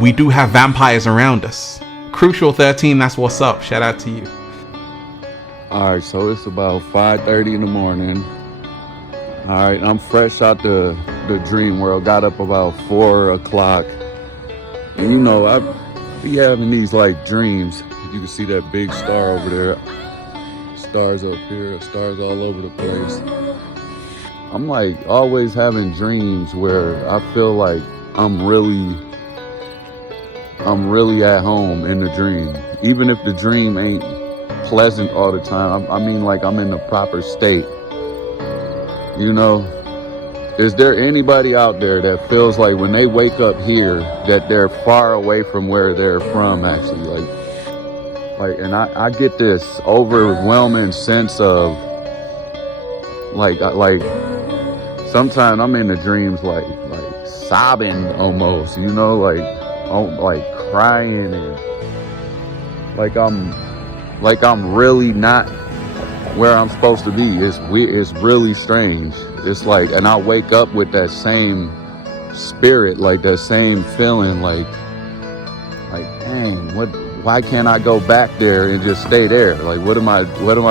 we do have vampires around us. Crucial 13, that's what's up. Shout out to you. All right, so it's about 5:30 in the morning. All right, I'm fresh out the dream world. Got up about 4 o'clock. And you know, I be having these like dreams. You can see that big star over there. Stars up here, stars all over the place. I'm like always having dreams where I feel like I'm really at home in the dream. Even if the dream ain't pleasant all the time, I mean like I'm in the proper state. You know, is there anybody out there that feels like when they wake up here that they're far away from where they're from actually? Like, and I get this overwhelming sense of like sometimes I'm in the dreams like sobbing almost, you know, like crying and like I'm really not where I'm supposed to be. It's really strange. It's like, and I wake up with that same spirit, like that same feeling, like dang, why can't I go back there and just stay there? Like, what am I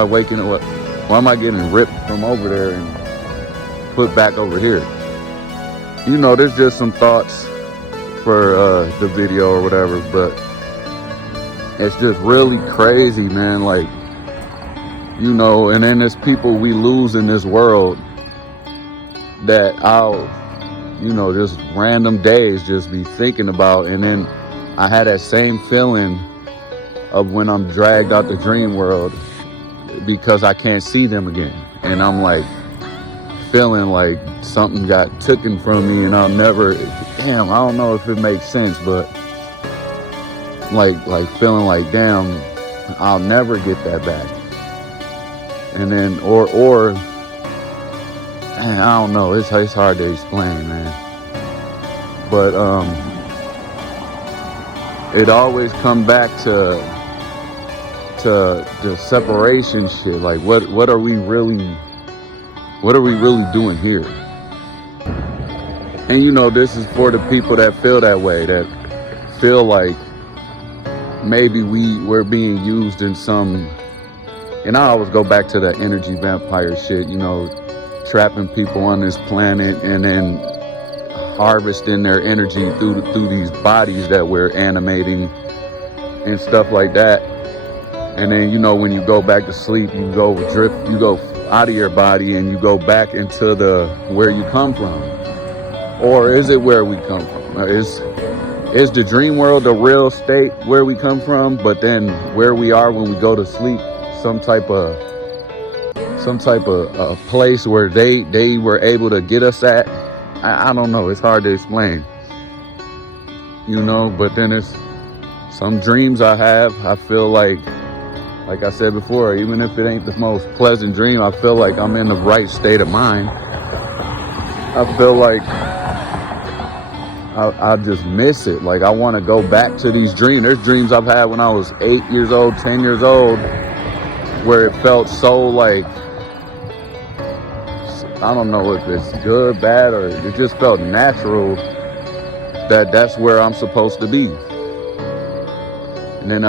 waking up? Why am I getting ripped from over there and put back over here? You know, there's just some thoughts for the video or whatever, but it's just really crazy, man. Like, you know, and then there's people we lose in this world that I'll, you know, just random days just be thinking about, and then I had that same feeling of when I'm dragged out the dream world because I can't see them again. And I'm like feeling like something got taken from me and I'll never, damn, I don't know if it makes sense, but like feeling like, damn, I'll never get that back. And then, or man, I don't know, it's hard to explain, man. But it always come back to the separation shit. Like, what are we really doing here? And you know, this is for the people that feel that way, that feel like maybe we're being used in some, and I always go back to that energy vampire shit, you know, trapping people on this planet and then harvesting their energy through these bodies that we're animating and stuff like that. And then, you know, when you go back to sleep, you go out of your body and you go back into where you come from. Or is it where we come from? Is the dream world the real state where we come from, but then where we are when we go to sleep, some type of place where they were able to get us at? I don't know. It's hard to explain, you know, but then it's some dreams I have. I feel like I said before, even if it ain't the most pleasant dream, I feel like I'm in the right state of mind. I feel like I just miss it. Like, I want to go back to these dreams. There's dreams I've had when I was 8 years old, 10 years old, where it felt so like, I don't know if it's good, bad, or it just felt natural that's where I'm supposed to be. And then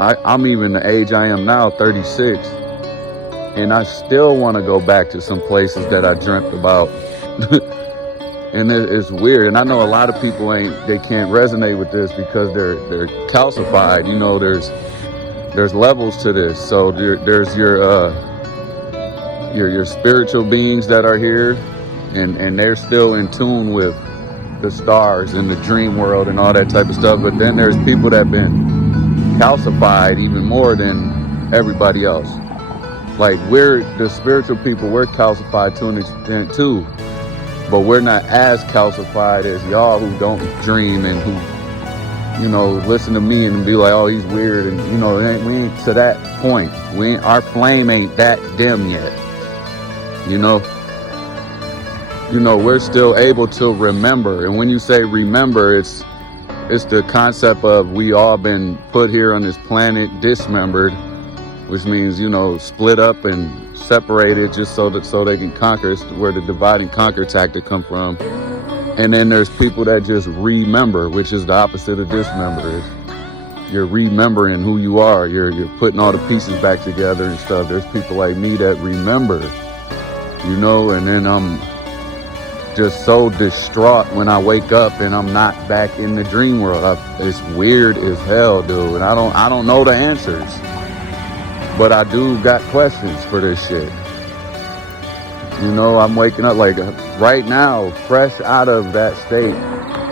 I'm even the age I am now, 36, and I still want to go back to some places that I dreamt about. And it's weird. And I know a lot of people they can't resonate with this because they're calcified. You know, there's levels to this. So there's your spiritual beings that are here, and they're still in tune with the stars and the dream world and all that type of stuff. But then there's people that have been calcified even more than everybody else. Like, we're the spiritual people, we're calcified to an extent too, but we're not as calcified as y'all who don't dream and who, you know, listen to me and be like, oh, he's weird, and you know, we ain't to that point. Our flame ain't that dim yet. You know, we're still able to remember. And when you say remember, it's the concept of we all been put here on this planet dismembered, which means, you know, split up and separated just so they can conquer. It's where the divide and conquer tactic come from. And then there's people that just remember, which is the opposite of dismember. You're remembering who you are. You're putting all the pieces back together and stuff. There's people like me that remember, you know, and then I'm just so distraught when I wake up and I'm not back in the dream world. It's weird as hell, dude. And I don't know the answers, but I do got questions for this shit. You know, I'm waking up like right now, fresh out of that state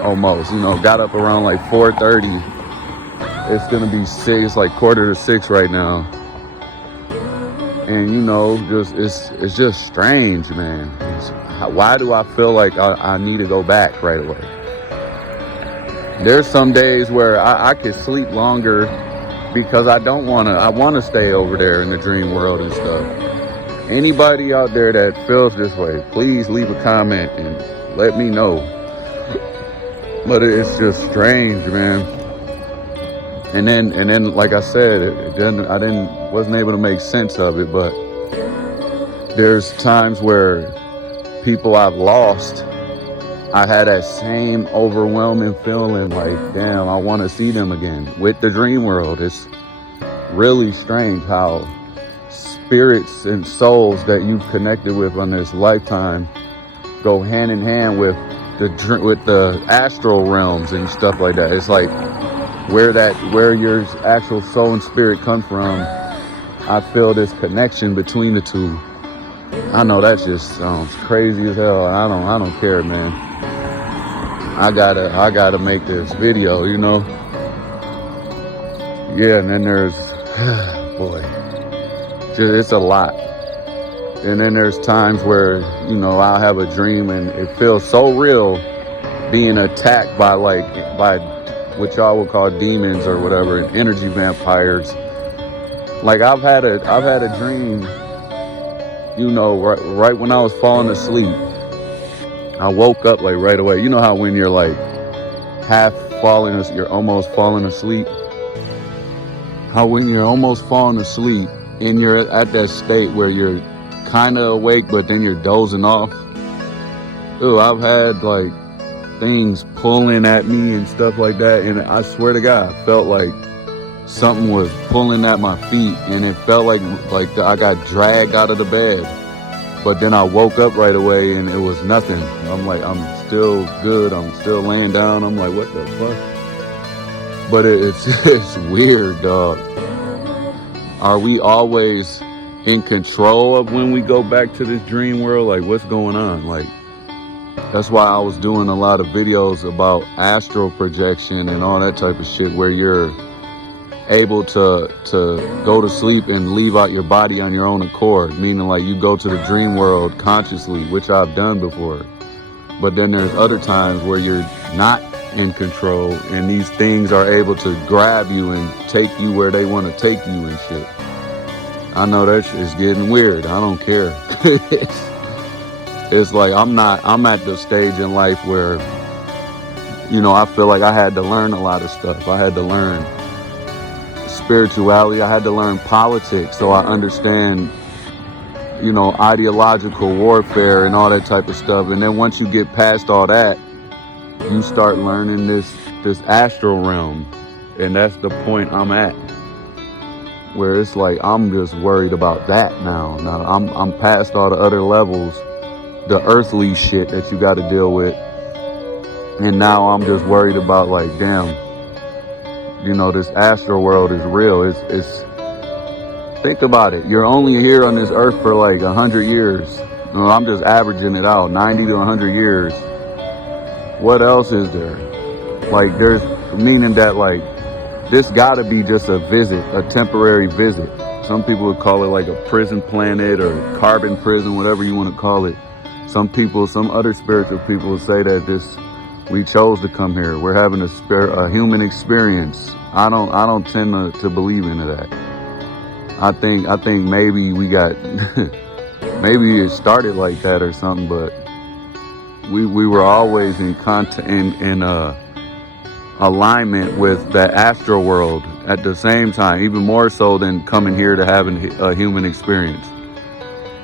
almost, you know, got up around like 4:30. It's gonna be 6, it's like 5:45 right now. And you know, it's just strange, man. Why do I feel like I need to go back right away? There's some days where I could sleep longer because I wanna stay over there in the dream world and stuff. Anybody out there that feels this way, please leave a comment and let me know. But it's just strange, man. And then, like I said, wasn't able to make sense of it. But there's times where people I've lost, I had that same overwhelming feeling, like, damn, I want to see them again. With the dream world, it's really strange how spirits and souls that you've connected with on this lifetime go hand in hand with the astral realms and stuff like that. It's like where your actual soul and spirit come from. I feel this connection between the two. I know that just sounds crazy as hell. I don't care, man. I gotta make this video, you know. Yeah, and then there's boy, it's a lot. And then there's times where, you know, I'll have a dream and it feels so real, being attacked by what y'all would call demons or whatever, energy vampires. Like I've had a dream, you know, right when I was falling asleep. I woke up like right away. You know how when you're like you're almost falling asleep. How when you're almost falling asleep and you're at that state where you're kind of awake, but then you're dozing off. Dude, I've had like things pulling at me and stuff like that, and I swear to God, I felt like something was pulling at my feet, and it felt like I got dragged out of the bed. But then I woke up right away, and it was nothing. I'm like, I'm still good. I'm still laying down. I'm like, what the fuck? But it's weird, dog. Are we always in control of when we go back to this dream world? Like, what's going on? Like, that's why I was doing a lot of videos about astral projection and all that type of shit, where you're able to go to sleep and leave out your body on your own accord, meaning like you go to the dream world consciously, which I've done before. But then there's other times where you're not in control and these things are able to grab you and take you where they want to take you and shit. I know that shit's getting weird. I don't care. It's like I'm at the stage in life where, you know, I feel like I had to learn a lot of stuff. I had to learn spirituality. I had to learn politics so I understand, you know, ideological warfare and all that type of stuff. And then once you get past all that, you start learning this astral realm. And that's the point I'm at, where it's like I'm just worried about that now. Now I'm past all the other levels, the earthly shit that you got to deal with. And now I'm just worried about, like, damn, you know, this astral world is real. It's think about it. You're only here on this earth for like 100 years. No, I'm just averaging it out, 90 to 100 years. What else is there? Like, there's meaning that, like, this gotta be just a visit, a temporary visit. Some people would call it like a prison planet or carbon prison, whatever you want to call it. Some other spiritual people would say that we chose to come here. We're having a human experience. I don't tend to believe into that. I think maybe we got maybe it started like that or something, but we were always in alignment with the astral world at the same time, even more so than coming here to having a human experience.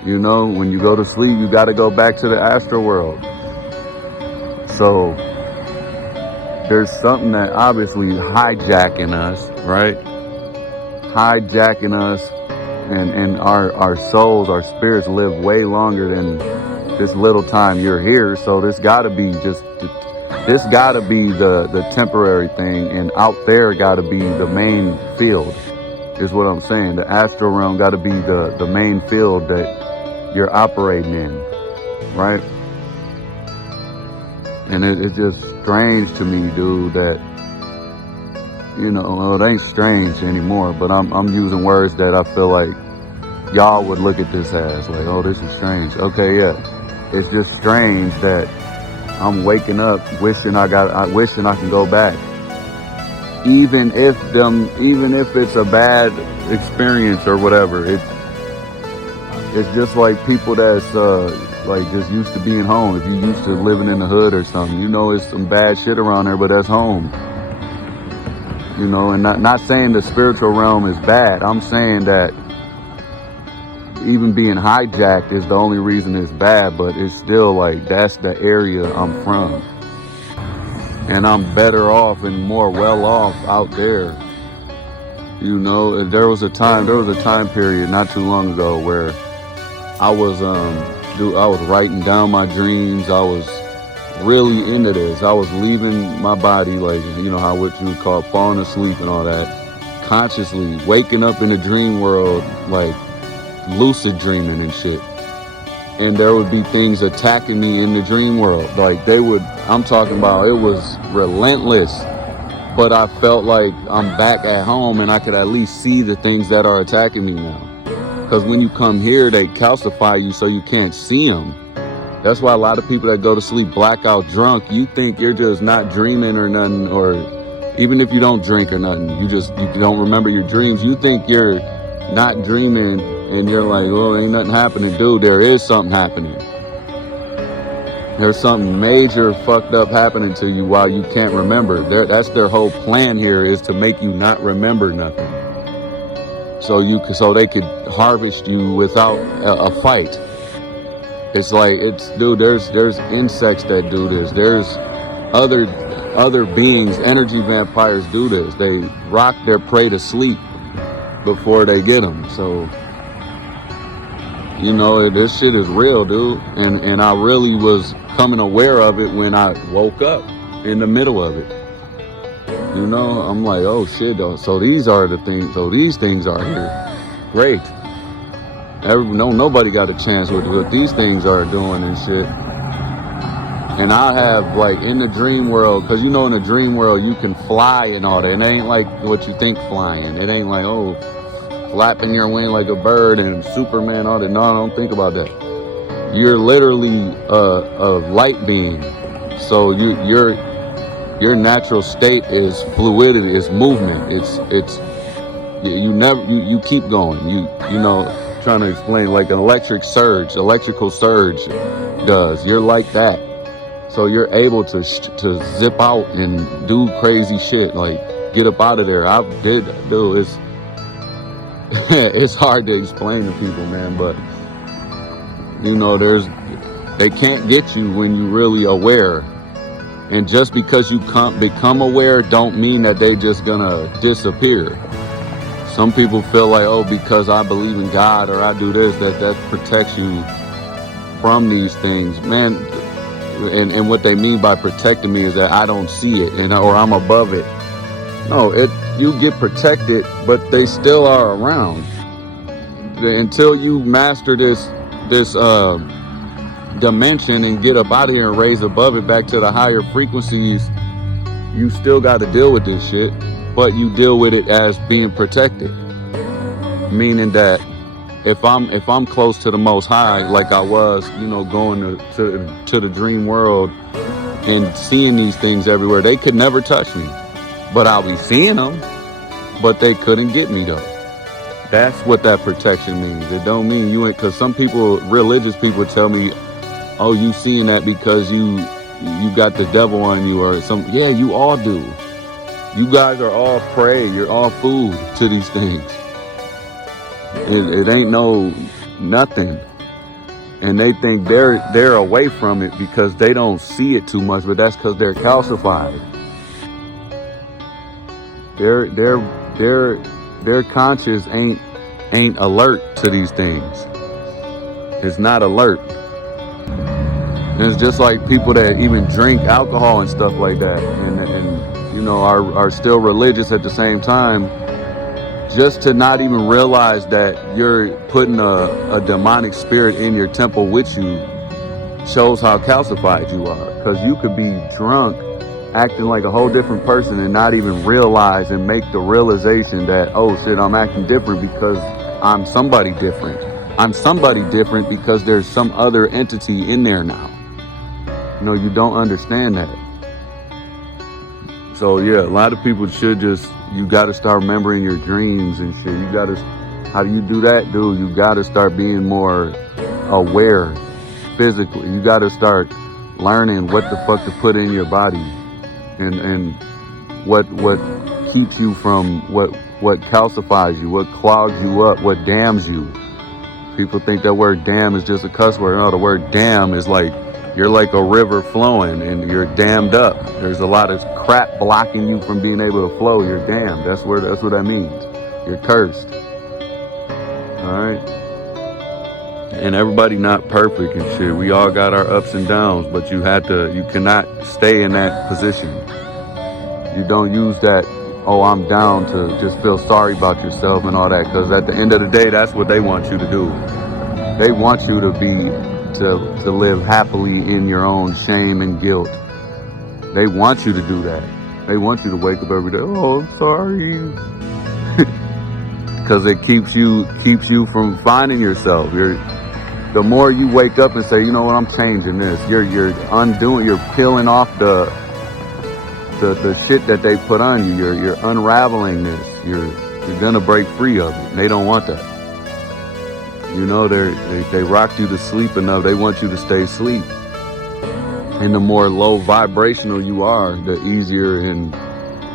You know, when you go to sleep, you got to go back to the astral world. So there's something that obviously hijacking us, right? Hijacking us, and our souls, our spirits live way longer than this little time you're here. So this gotta be the temporary thing, and out there gotta be the main field, is what I'm saying. The astral realm gotta be the main field that you're operating in, right? And it's just strange to me, dude, that, you know, well, it ain't strange anymore, but I'm using words that I feel like y'all would look at this as like, oh, this is strange. Okay, yeah. It's just strange that I'm waking up wishing I can go back. Even if it's a bad experience or whatever. It's just like people that's like just used to being home. If you used to living in the hood or something, you know, it's some bad shit around there, but that's home. You know, and not saying the spiritual realm is bad. I'm saying that even being hijacked is the only reason it's bad, but it's still like, that's the area I'm from. And I'm better off and more well off out there. You know, there was a time period not too long ago where I was writing down my dreams. I was really into this. I was leaving my body, like, you know, how what you would call falling asleep and all that, consciously waking up in the dream world, like lucid dreaming and shit. And there would be things attacking me in the dream world. Like I'm talking about, it was relentless, but I felt like I'm back at home and I could at least see the things that are attacking me now. Because when you come here, they calcify you so you can't see them. That's why a lot of people that go to sleep blackout drunk, you think you're just not dreaming or nothing, or even if you don't drink or nothing, you don't remember your dreams. You think you're not dreaming and you're like, oh, ain't nothing happening. Dude, there is something happening. There's something major fucked up happening to you while you can't remember. That's their whole plan here, is to make you not remember nothing. So they could harvest you without a fight. It's like, dude, there's insects that do this. There's other beings, energy vampires do this. They rock their prey to sleep before they get them. So, you know, this shit is real, dude. And I really was coming aware of it when I woke up in the middle of it. You know, I'm like, oh shit, so these are the things, so these things are here. Great. Nobody got a chance with what these things are doing and shit. And I have, like, in the dream world, because you know in the dream world you can fly and all that. It ain't like what you think flying. It ain't like, oh, flapping your wing like a bird and Superman, all that. No, I don't think about that. You're literally a light being. So your natural state is fluidity, is movement. You keep going. You know, trying to explain, like an electrical surge does. You're like that. So you're able to zip out and do crazy shit, like get up out of there. It's hard to explain to people, man, but you know, they can't get you when you're really aware. And just because you become aware don't mean that they just gonna disappear. Some people feel like, oh, because I believe in God or I do this, that protects you from these things. Man, and what they mean by protecting me is that I don't see it or I'm above it. No, you get protected, but they still are around. Until you master this dimension and get up out of here and raise above it back to the higher frequencies, you still got to deal with this shit, but you deal with it as being protected. Meaning that if I'm close to the Most High, like I was, you know, going to the dream world and seeing these things everywhere, they could never touch me, but I'll be seeing them, but they couldn't get me though. That's what that protection means. It don't mean you ain't, because some people, religious people, tell me, oh, you seeing that because you got the devil on you or some. Yeah, you all do. You guys are all prey. You're all food to these things. It ain't nothing. and they think they're away from it because they don't see it too much, but that's because they're calcified. Their conscious ain't alert to these things. It's not alert. And it's just like people that even drink alcohol and stuff like that, and you know, are still religious at the same time, just to not even realize that you're putting a demonic spirit in your temple with you shows how calcified you are. Because you could be drunk, acting like a whole different person, and not even realize and make the realization that, oh shit, I'm acting different because I'm somebody different. I'm somebody different because there's some other entity in there now. You know, you don't understand that. So yeah, a lot of people should just, you got to start remembering your dreams and shit. You got to, how do you do that, dude? You got to start being more aware physically. You got to start learning what the fuck to put in your body, and what keeps you from, what calcifies you, what clogs you up, what damns you. People think that word damn is just a cuss word. No, the word damn is like, you're like a river flowing and you're dammed up. There's a lot of crap blocking you from being able to flow. You're damned. That's what that means. You're cursed. All right. And everybody not perfect and shit. We all got our ups and downs, but you cannot stay in that position. You don't use that, oh, I'm down, to just feel sorry about yourself and all that. Because at the end of the day, that's what they want you to do. They want you to live happily in your own shame and guilt. They want you to do that. They want you to wake up every day, oh, I'm sorry. Because it keeps you from finding yourself. The more you wake up and say, you know what, I'm changing this. You're peeling off the shit that they put on you. You're unraveling this. You're gonna break free of it. And they don't want that. You know, they rocked you to sleep enough. They want you to stay asleep. And the more low vibrational you are, the easier and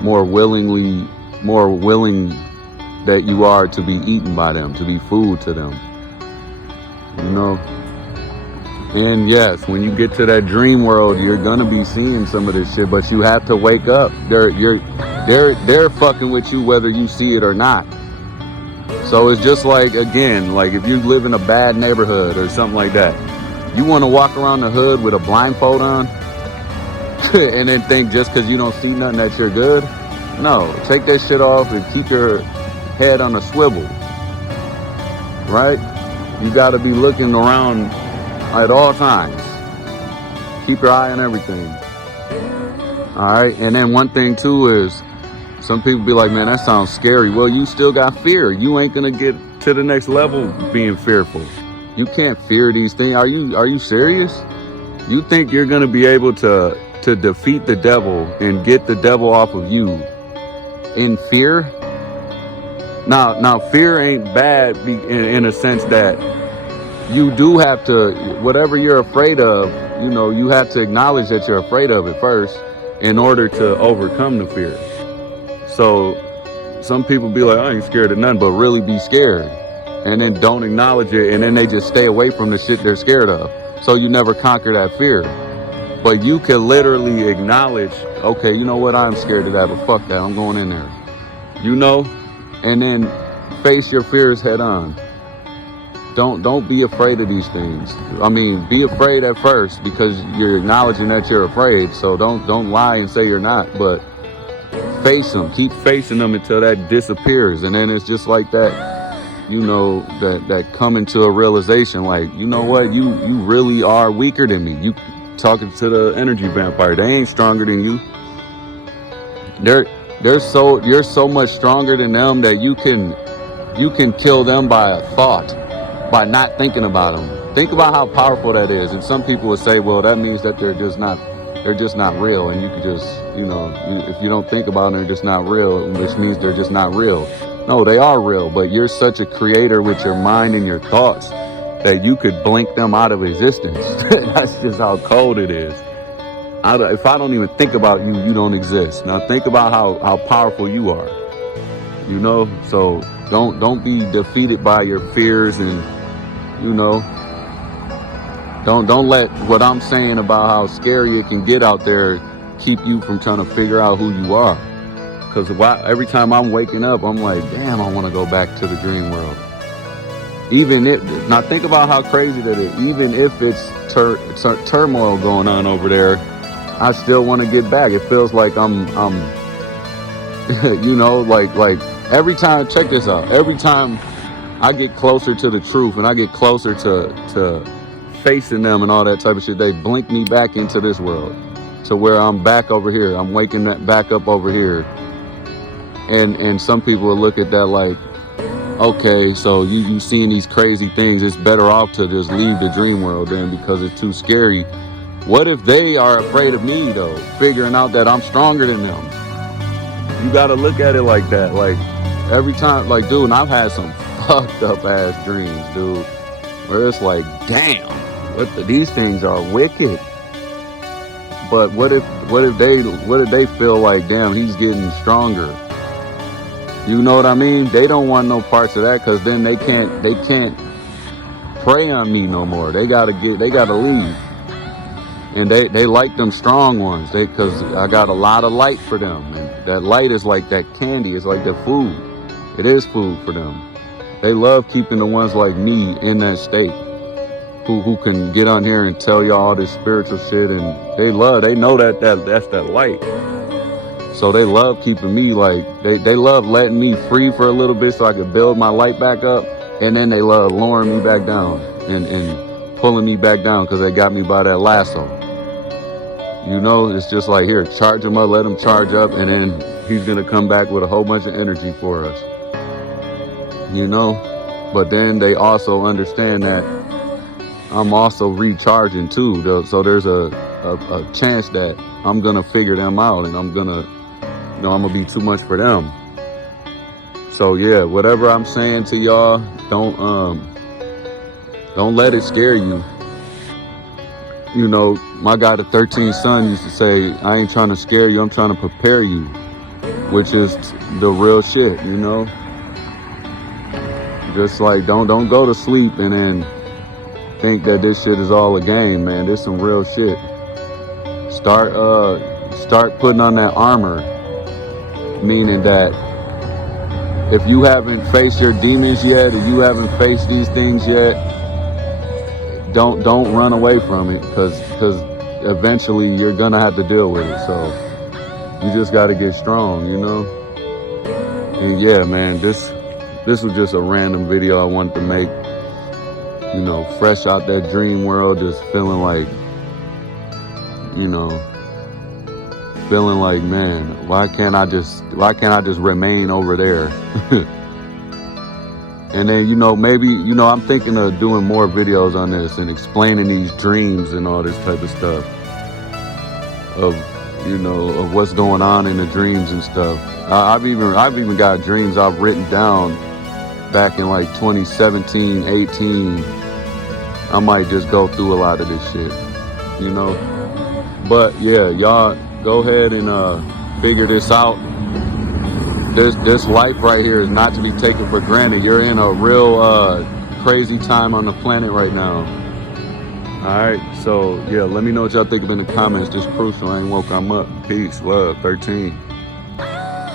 more willing that you are to be eaten by them, to be food to them. You know? And yes, when you get to that dream world, you're gonna be seeing some of this shit, but you have to wake up. They're fucking with you whether you see it or not. So it's just like, again, like if you live in a bad neighborhood or something like that, you want to walk around the hood with a blindfold on and then think just because you don't see nothing that you're good? No, take that shit off and keep your head on a swivel, right? You got to be looking around at all times. Keep your eye on everything. All right, and then one thing too is, some people be like, man, that sounds scary. Well, you still got fear. You ain't gonna get to the next level being fearful. You can't fear these things. Are you serious? You think you're gonna be able to defeat the devil and get the devil off of you in fear? Now fear ain't bad in a sense that you do have to, whatever you're afraid of, you know, you have to acknowledge that you're afraid of it first in order to overcome the fear. So some people be like, I ain't scared of nothing, but really be scared. And then don't acknowledge it, and then they just stay away from the shit they're scared of. So you never conquer that fear. But you can literally acknowledge, okay, you know what, I'm scared of that, but fuck that, I'm going in there. You know? And then face your fears head on. Don't be afraid of these things. I mean, be afraid at first because you're acknowledging that you're afraid. So don't lie and say you're not, but face them. Keep facing them until that disappears. And then it's just like that, you know, that coming to a realization, like, you know what, you really are weaker than me. You talking to the energy vampire. They ain't stronger than you. You're so much stronger than them that you can kill them by a thought, by not thinking about them. Think about how powerful that is. And some people would say, well, that means that they're just not real, and you can just, you know, if you don't think about them, they're just not real, which means they're just not real. No, they are real, but you're such a creator with your mind and your thoughts that you could blink them out of existence. That's just how cold it is. If I don't even think about you, you don't exist. Now think about how powerful you are. You know, so don't be defeated by your fears, and, you know, Don't let what I'm saying about how scary it can get out there keep you from trying to figure out who you are. Because every time I'm waking up, I'm like, damn, I want to go back to the dream world. Even if, now think about how crazy that is. Even if it's turmoil going on over there, I still want to get back. It feels like I'm you know, like every time, check this out. Every time I get closer to the truth and I get closer to facing them and all that type of shit, they blink me back into this world to where I'm back over here. I'm waking back up over here. And some people will look at that like, okay, so you seeing these crazy things, it's better off to just leave the dream world then because it's too scary. What if they are afraid of me though, figuring out that I'm stronger than them? You gotta look at it like that. Like every time, like dude, and I've had some fucked up ass dreams, dude, where it's like, damn, these things are wicked. But what if they feel like, damn, he's getting stronger? You know what I mean? They don't want no parts of that because then they can't prey on me no more. They gotta leave. And they like them strong ones. Because I got a lot of light for them. And that light is like that candy. It's like that food. It is food for them. They love keeping the ones like me in that state. Who can get on here and tell y'all all this spiritual shit, and they know that's that light. So they love keeping me like, they love letting me free for a little bit so I could build my light back up, and then they love lowering me back down and pulling me back down because they got me by that lasso. You know, it's just like, here, charge him up, let him charge up, and then he's gonna come back with a whole bunch of energy for us. You know, but then they also understand that I'm also recharging too, though. So there's a chance that I'm gonna figure them out, and I'm gonna be too much for them. So yeah, whatever I'm saying to y'all, don't let it scare you. You know, my guy, the 13th son, used to say, I ain't trying to scare you, I'm trying to prepare you, which is the real shit, you know? Just like, don't go to sleep and then think that this shit is all a game, man. This some real shit. Start putting on that armor, meaning that if you haven't faced your demons yet, or you haven't faced these things yet, don't run away from it, because eventually you're gonna have to deal with it. So you just got to get strong, you know. And yeah, man, this was just a random video I wanted to make. You know, fresh out that dream world, just feeling like, man, why can't I just remain over there? And then, maybe, I'm thinking of doing more videos on this and explaining these dreams and all this type of stuff of what's going on in the dreams and stuff. I've even got dreams I've written down back in like 2017, 18. I might just go through a lot of this shit, But yeah, y'all go ahead and figure this out. This life right here is not to be taken for granted. You're in a real crazy time on the planet right now. Alright, so yeah, let me know what y'all think in the comments. Just Crucial, I ain't woke, I'm up. Peace, love, 13.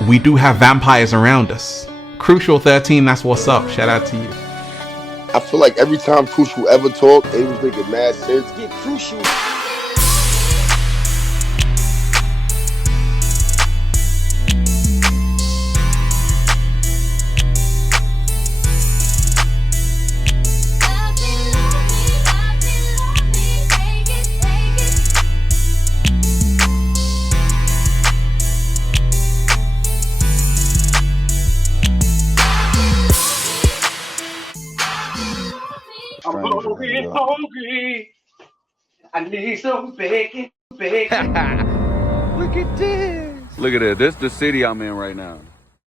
We do have vampires around us. Crucial 13, that's what's up. Shout out to you. I feel like every time Crucial ever talked, they was making mad sense. Get Crucial. I'm hungry. I need some bacon. Look at this. Look at it. This is the city I'm in right now.